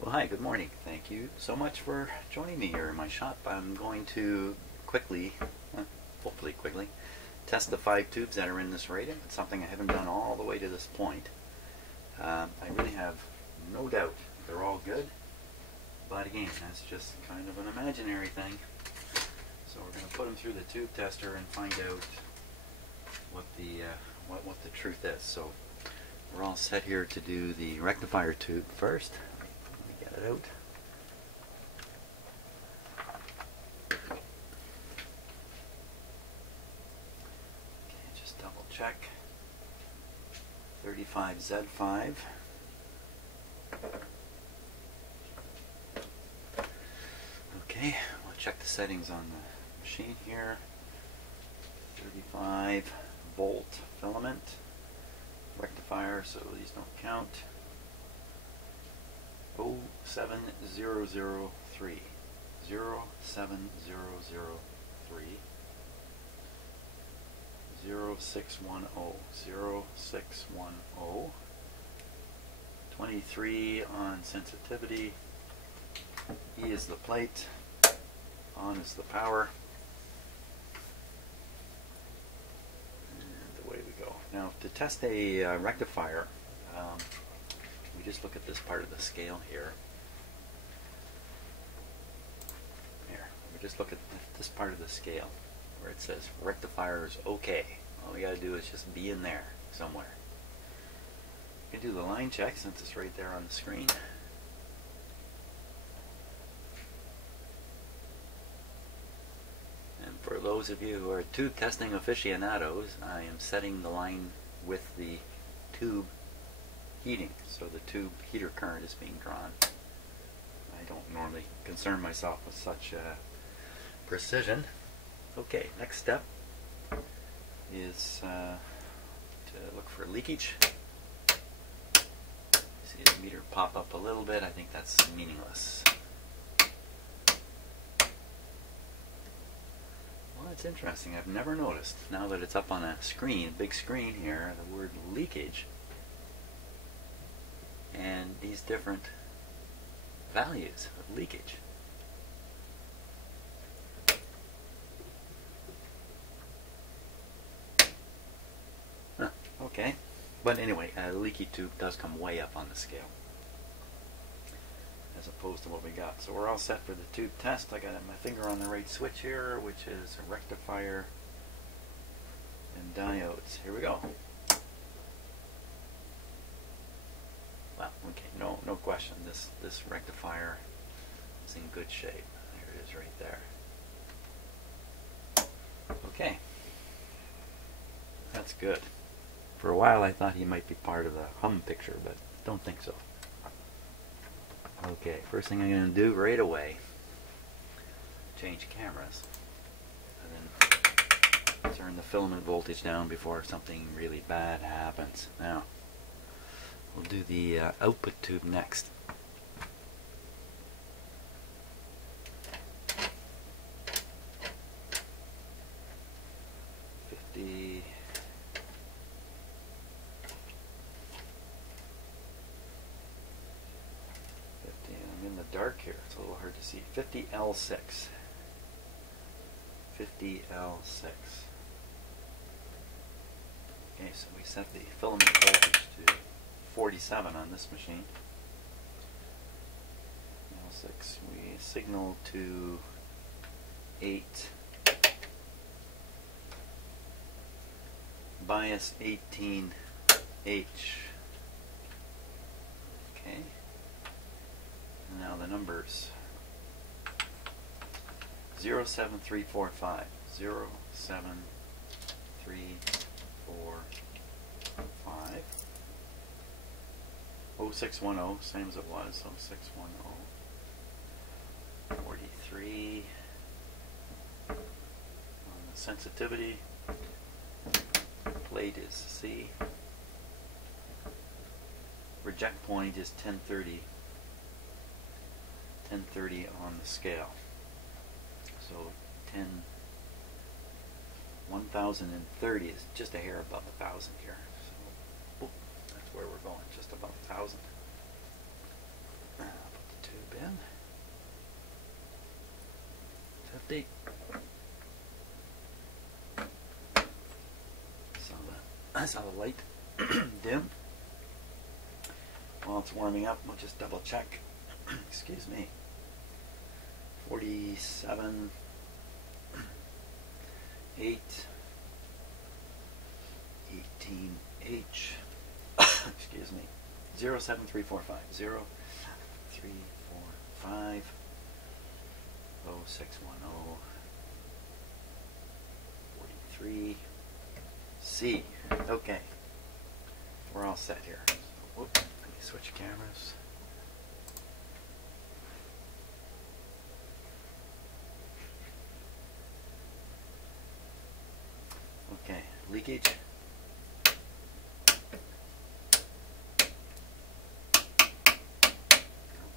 Well, hi, good morning. Thank you so much for joining me here in my shop. I'm going to hopefully quickly, test the 5 tubes that are in this rating. It's something I haven't done all the way to this point. I really have no doubt they're all good, but again, that's just kind of an imaginary thing. So we're going to put them through the tube tester and find out what the truth is. So we're all set here to do the rectifier tube first. Let me get it out. Okay, just double check. 35Z5. Okay, we'll check the settings on the machine here. 35 volt filament rectifier, so these don't count. 07003 07003 0610 0610 23 on sensitivity. E is the plate, on is the power, and away we go. Now to test a rectifier, we just look at this part of the scale here. We just look at this part of the scale where it says rectifier is okay. All we got to do is just be in there somewhere. You can do the line check since it's right there on the screen. And for those of you who are tube testing aficionados, I am setting the line with the tube heating, so the tube heater current is being drawn. I don't normally concern myself with such precision. Okay, next step is to look for leakage. See the meter pop up a little bit. I think that's meaningless. Well, it's interesting. I've never noticed, now that it's up on a screen, big screen here, the word leakage and these different values of leakage. Huh, okay, but anyway, a leaky tube does come way up on the scale as opposed to what we got. So we're all set for the tube test. I got my finger on the right switch here, which is a rectifier and diodes. Here we go. Well, okay, no question. This rectifier is in good shape. There it is right there. Okay. That's good. For a while I thought he might be part of the hum picture, but don't think so. Okay, first thing I'm going to do right away, change cameras. And then turn the filament voltage down before something really bad happens. Now, we'll do the output tube next. I'm in the dark here, it's a little hard to see. 50L6. 50L6. Okay, so we set the filament voltage to 47 on this machine. L6, we signal to 8. Bias 18H. Okay. And now the numbers. 07345. 07345. 0610, same as it was. 0610. 43. On the sensitivity, plate is C. Reject point is 1030. 1030 on the scale. So 1030 is just a hair above 1,000 here. So that's where we're going, just above 1,000. Put update. I saw the light dim. While it's warming up, we'll just double check. Excuse me. 47, 8, 18H. Excuse me. 07345. 0345 0610 43 C. Okay. We're all set here. So, whoop, let me switch cameras. Okay, leakage.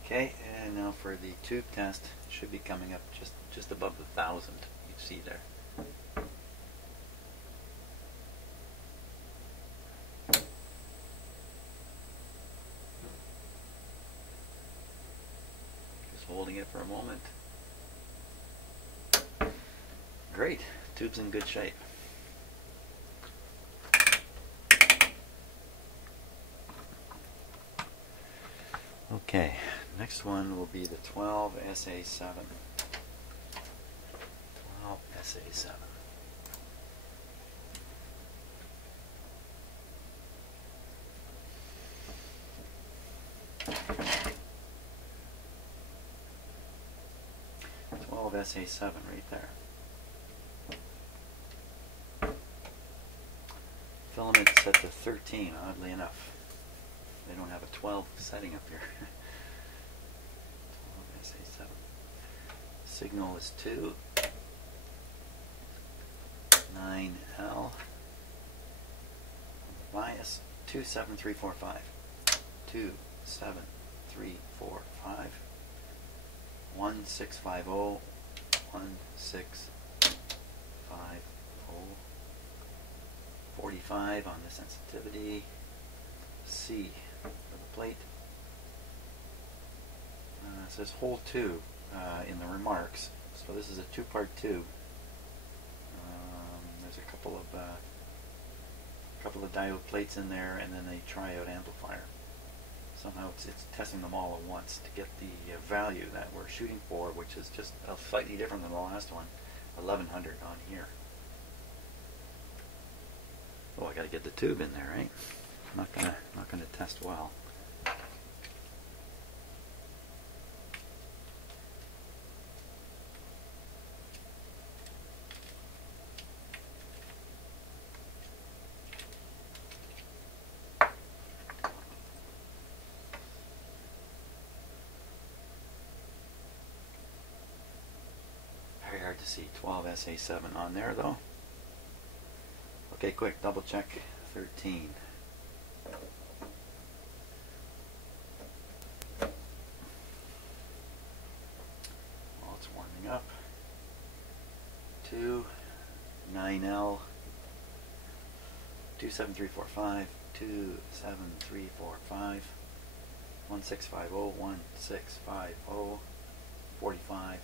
Okay, and now for the tube test, it should be coming up just above the 1,000. You see there. Just holding it for a moment. Great, tube's in good shape. Okay, next one will be the 12SA7. 12SA7. SA7 right there. Filament set to 13, oddly enough. They don't have a 12 setting up here. 12SA7. Signal is 2. 9L. Bias 27345. 27345. 1650. 1650. 45 on the sensitivity. C for the plate. It says hole 2 in the remarks. So this is a 2-part tube. There's a couple of diode plates in there, and then a triode amplifier. Somehow it's testing them all at once to get the value that we're shooting for, which is just slightly different than the last one. 1100 on here. Oh, I got to get the tube in there, right? Not gonna test well. Very hard to see 12SA7 on there though. Okay, quick, double check 13. While it's warming up. 2, 9L, 27345, 27345, 1650, 1650, 45.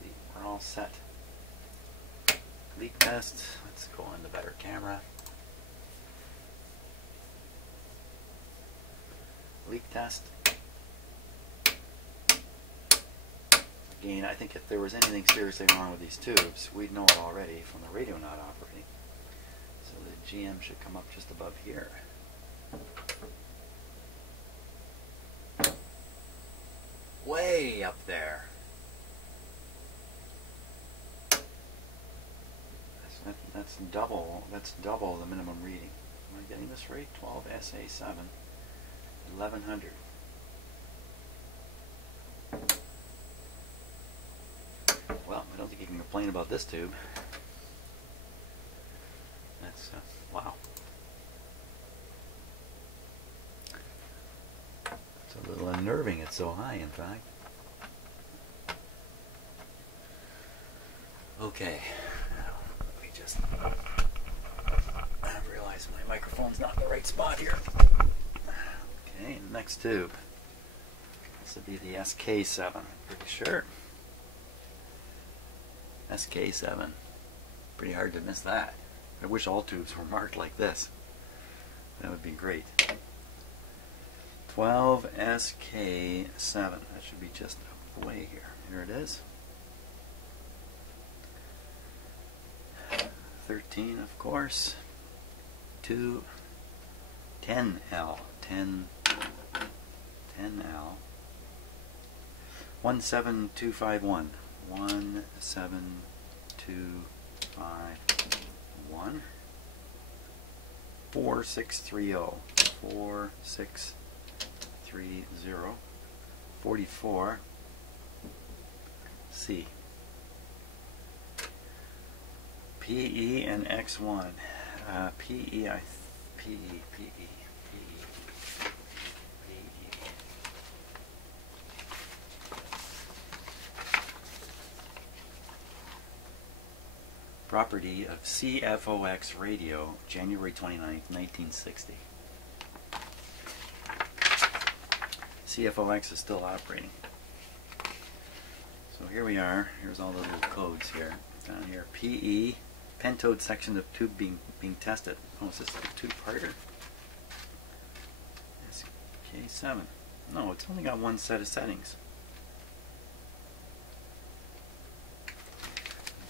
See, we're all set. Leak test. Let's go on the better camera. Leak test. Again, I think if there was anything seriously wrong with these tubes, we'd know it already from the radio not operating. So the GM should come up just above here. Way up there. That's double the minimum reading. Am I getting this right? 12SA7, 1100. Well, I don't think you can complain about this tube. That's wow. It's a little unnerving. It's so high, in fact. Okay. I realize my microphone's not in the right spot here. Okay, next tube. This would be the SK7, pretty sure. SK7. Pretty hard to miss that. I wish all tubes were marked like this. That would be great. 12SK7. That should be just away here. Here it is. 13, of course. 2, 10L. 10L. 17251. 17251. 4630. 4630. 44. C. PE and X1. PE. Property of CFOX radio, January 29th, 1960. CFOX is still operating. So here we are. Here's all the little codes here. Down here, PE, pentode section of tube being tested. Oh, is this a two-parter? SK7. No, it's only got one set of settings.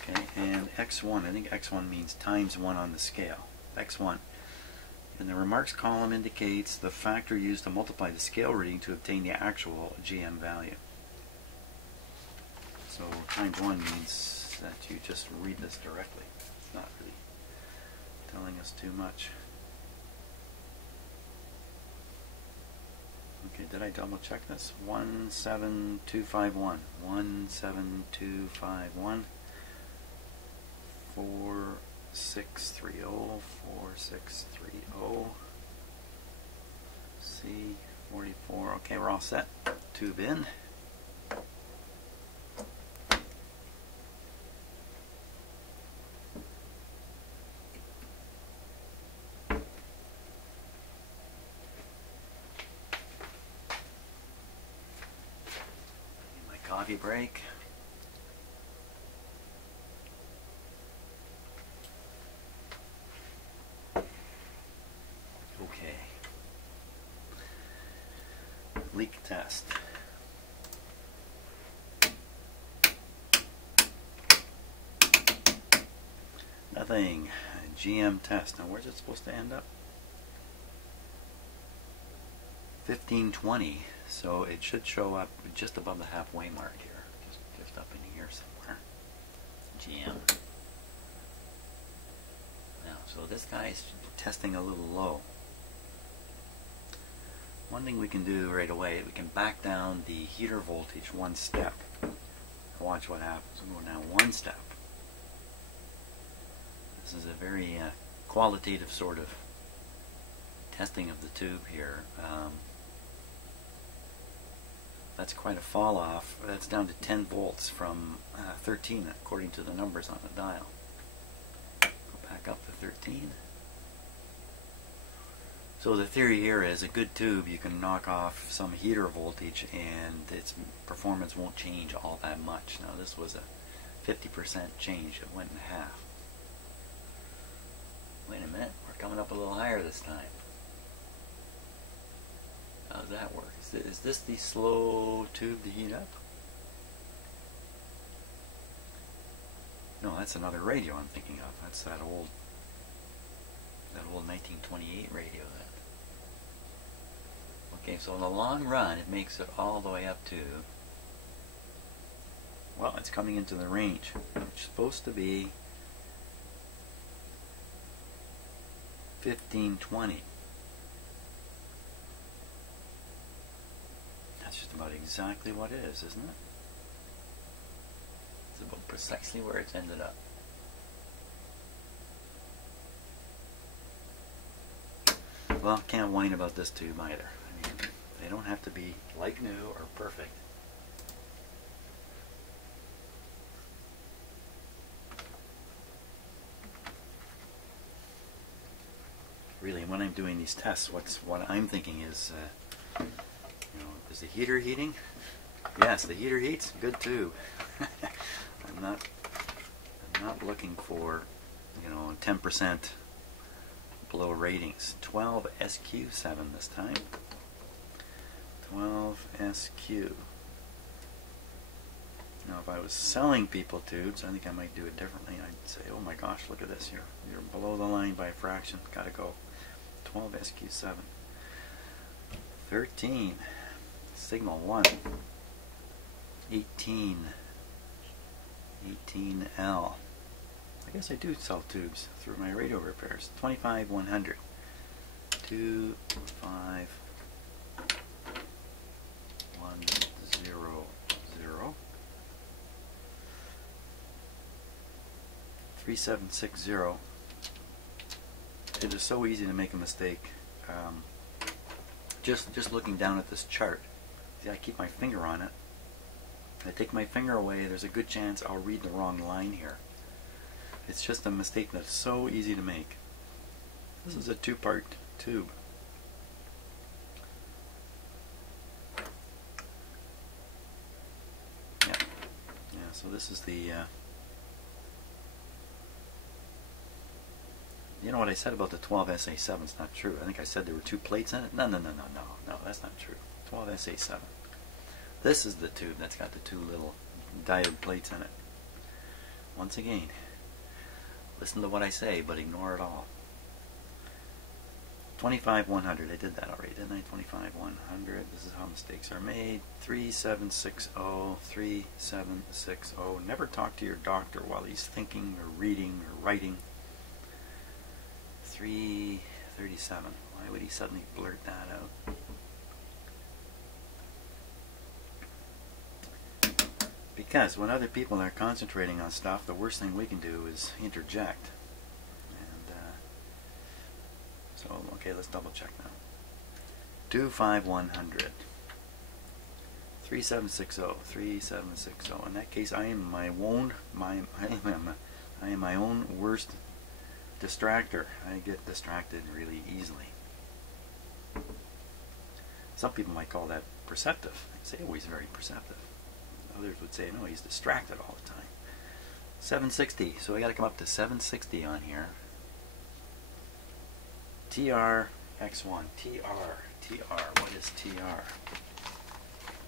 Okay, and X1. I think X1 means times 1 on the scale. X1. And the remarks column indicates the factor used to multiply the scale reading to obtain the actual GM value. So times 1 means that you just read this directly. It's not really telling us too much. Okay, did I double check this? 17251. 17251. 4630. 4630. C44. Okay, we're all set. Tube in. Coffee break. Okay. Leak test. Nothing. GM test. Now where's it supposed to end up? 1520. So it should show up just above the halfway mark here. Just up in here somewhere. GM. Now, so this guy's testing a little low. One thing we can do right away, we can back down the heater voltage one step. Watch what happens. We'll go down one step. This is a very qualitative sort of testing of the tube here. That's quite a fall off. That's down to 10 volts from 13 according to the numbers on the dial. Go back up to 13. So the theory here is a good tube, you can knock off some heater voltage and its performance won't change all that much. Now this was a 50% change. It went in half. Wait a minute, we're coming up a little higher this time. How does that work? Is this the slow tube to heat up? No, that's another radio I'm thinking of. That's that old 1928 radio. Okay, so in the long run, it makes it all the way up to, well, it's coming into the range. It's supposed to be 1520. That's just about exactly what it is, isn't it? It's about precisely where it's ended up. Well, can't whine about this tube either. I mean, they don't have to be like new or perfect. Really, when I'm doing these tests, what I'm thinking is, is the heater heating? Yes, the heater heats. Good tube. I'm not not looking for, 10% below ratings. 12SQ7 this time. 12SQ. Now, if I was selling people tubes, I think I might do it differently. I'd say, oh my gosh, look at this. You're below the line by a fraction. Gotta go. 12SQ7. 13. Signal 1. 18. 18L. I guess I do sell tubes through my radio repairs. 25100. 25100. 3760. It is so easy to make a mistake. Just looking down at this chart. See, I keep my finger on it. I take my finger away, there's a good chance I'll read the wrong line here. It's just a mistake that's so easy to make. This is a two-part tube. Yeah, so this is the you know what I said about the 12SA7 is not true. I think I said there were two plates in it. No, that's not true. 12SA7. This is the tube that's got the two little diode plates in it. Once again, listen to what I say, but ignore it all. 25100. I did that already, didn't I? 25100. This is how mistakes are made. 3760. 3760. Never talk to your doctor while he's thinking or reading or writing. 337. Why would he suddenly blurt that out? Because when other people are concentrating on stuff, the worst thing we can do is interject. And so, okay, let's double check now. 25100. 3760. 3760. In that case, I am my own worst distractor. I get distracted really easily. Some people might call that perceptive. They say, oh, he's very perceptive. Others would say, no, he's distracted all the time. 760. So we got to come up to 760 on here. TR-X1. TR. What is TR?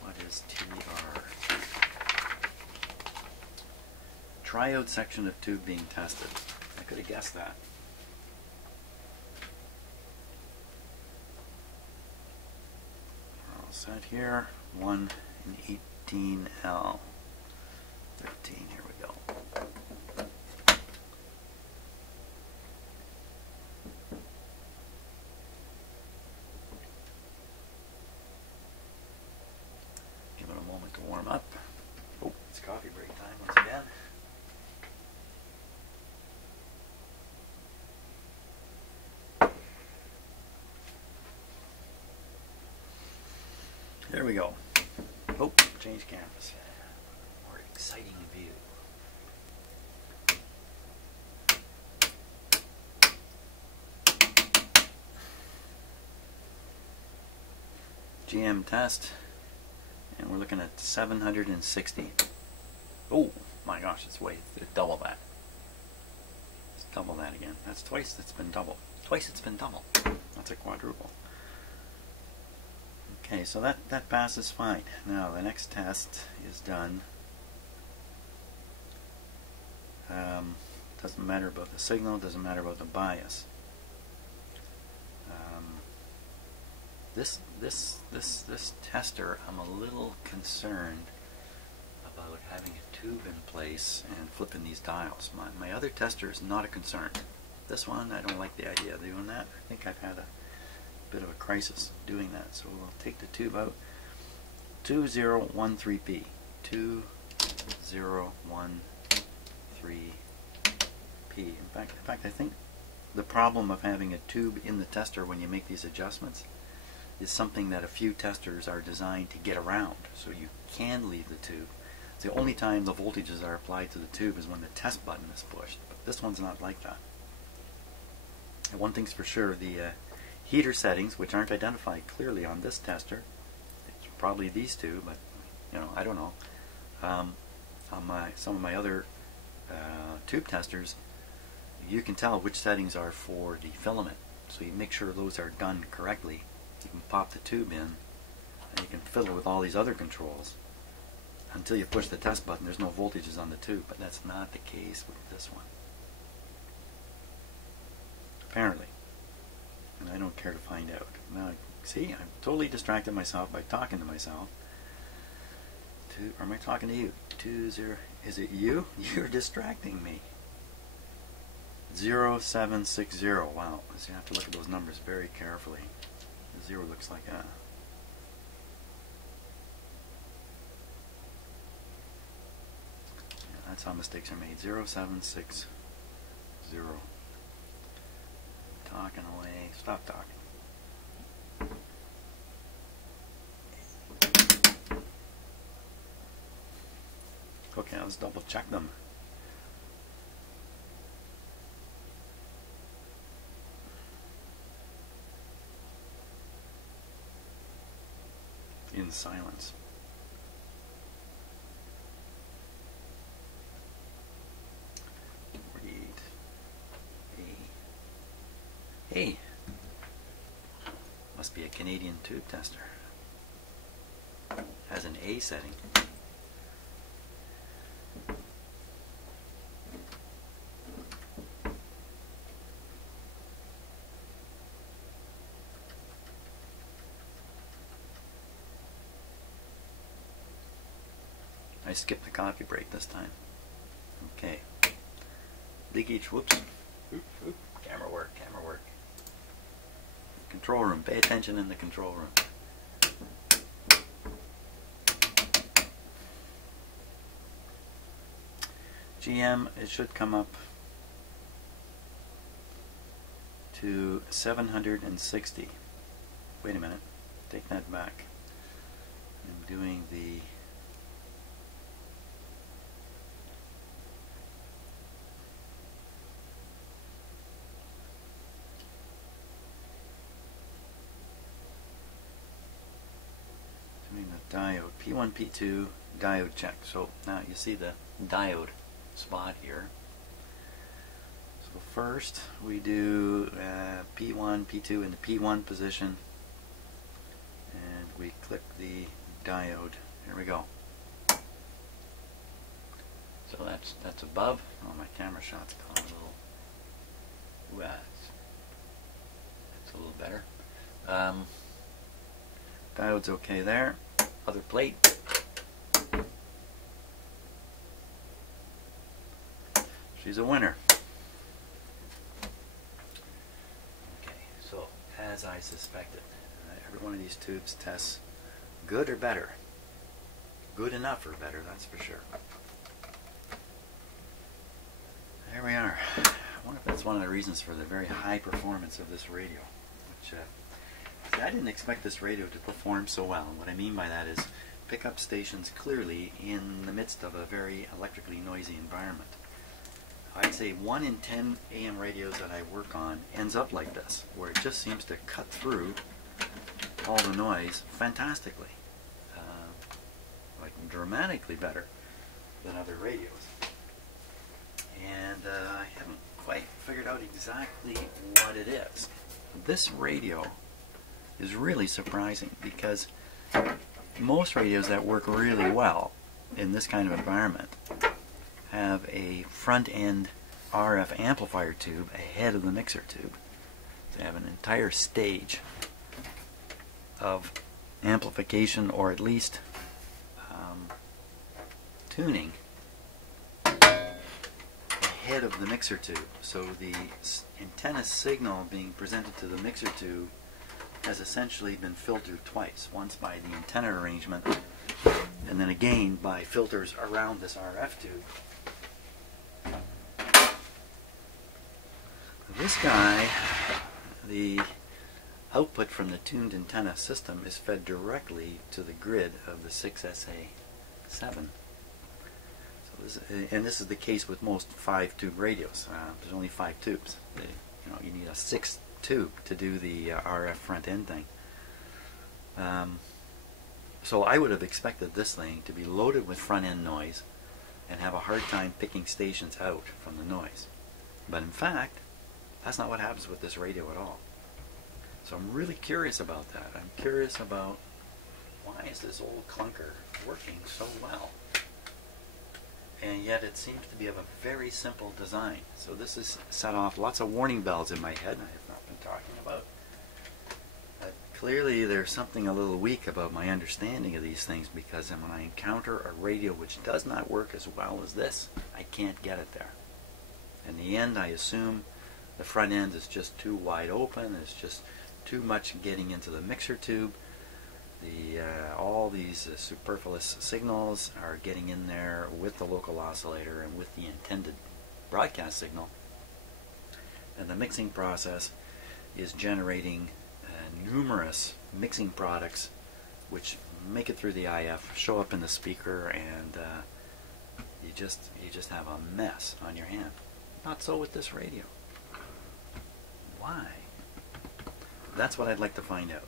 What is TR? Triode section of tube being tested. I could have guessed that. We're all set here. 1 and 18L. 13, here we go. Give it a moment to warm up. Oh, it's coffee break time once again. There we go. Oh, change canvas. More exciting view. GM test, and we're looking at 760. Oh my gosh, it's double that. It's double that again. That's twice it's been double. Twice it's been double. That's a quadruple. Okay, so that passes fine. Now the next test is done. Doesn't matter about the signal, doesn't matter about the bias. This tester, I'm a little concerned about having a tube in place and flipping these dials. My other tester is not a concern. This one, I don't like the idea of doing that. I think I've had a bit of a crisis doing that, so we'll take the tube out. 2013P. 2013P. In fact, I think the problem of having a tube in the tester when you make these adjustments is something that a few testers are designed to get around. So you can leave the tube. It's the only time the voltages are applied to the tube is when the test button is pushed. But this one's not like that. And one thing's for sure, the heater settings, which aren't identified clearly on this tester, it's probably these two, but I don't know. On some of my other tube testers, you can tell which settings are for the filament. So you make sure those are done correctly. You can pop the tube in, and you can fiddle with all these other controls until you push the test button. There's no voltages on the tube, but that's not the case with this one, apparently. And I don't care to find out. Now, see, I'm totally distracted myself by talking to myself. Or am I talking to you? 20, is it you? You're distracting me. 0760. Wow, so you have to look at those numbers very carefully. The 0 looks like a... Yeah, that's how mistakes are made. 0760. Talking away. Stop talking. Okay, let's double check them. In silence. Hey, must be a Canadian tube tester. Has an A setting. I skipped the coffee break this time. Okay. Leakage, whoops. Oop. Camera work, camera work. Control room, pay attention in the control room. GM, it should come up to 760. Wait a minute, take that back. I'm doing the diode, P1, P2, diode check. So now you see the diode spot here. So first we do P1, P2 in the P1 position, and we click the diode. Here we go. So that's above. Oh, my camera shot's gone a little. That's a little better. Diode's okay there. Other plate. She's a winner. Okay, so as I suspected, every one of these tubes tests good or better. Good enough or better, that's for sure. There we are. I wonder if that's one of the reasons for the very high performance of this radio. Which, I didn't expect this radio to perform so well. And what I mean by that is pick up stations clearly in the midst of a very electrically noisy environment. I'd say 1 in 10 AM radios that I work on ends up like this, where it just seems to cut through all the noise fantastically. Like dramatically better than other radios. And I haven't quite figured out exactly what it is. This radio is really surprising because most radios that work really well in this kind of environment have a front-end RF amplifier tube ahead of the mixer tube. They have an entire stage of amplification, or at least tuning, ahead of the mixer tube. So the antenna signal being presented to the mixer tube has essentially been filtered twice. Once by the antenna arrangement, and then again by filters around this RF tube. This guy, the output from the tuned antenna system is fed directly to the grid of the 6SA7. And this is the case with most 5-tube radios. There's only 5 tubes. You need a 6th tube to do the RF front end thing. So I would have expected this thing to be loaded with front end noise and have a hard time picking stations out from the noise. But in fact, that's not what happens with this radio at all. So I'm really curious about that. I'm curious about why is this old clunker working so well? And yet it seems to be of a very simple design. So this has set off lots of warning bells in my head I have not been talking about. Clearly there's something a little weak about my understanding of these things, because when I encounter a radio which does not work as well as this, I can't get it there. In the end, I assume the front end is just too wide open, it's just too much getting into the mixer tube. All these superfluous signals are getting in there with the local oscillator and with the intended broadcast signal, and the mixing process is generating numerous mixing products which make it through the IF, show up in the speaker, and you just have a mess on your hand. Not so with this radio. Why? That's what I'd like to find out.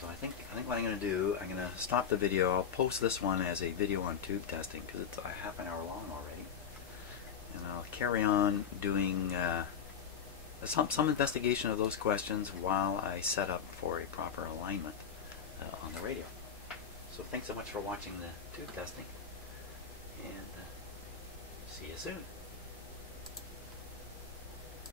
So I think what I'm going to do, I'm going to stop the video. I'll post this one as a video on tube testing because it's a half an hour long already, and I'll carry on doing some investigation of those questions while I set up for a proper alignment on the radio. So thanks so much for watching the tube testing, and see you soon.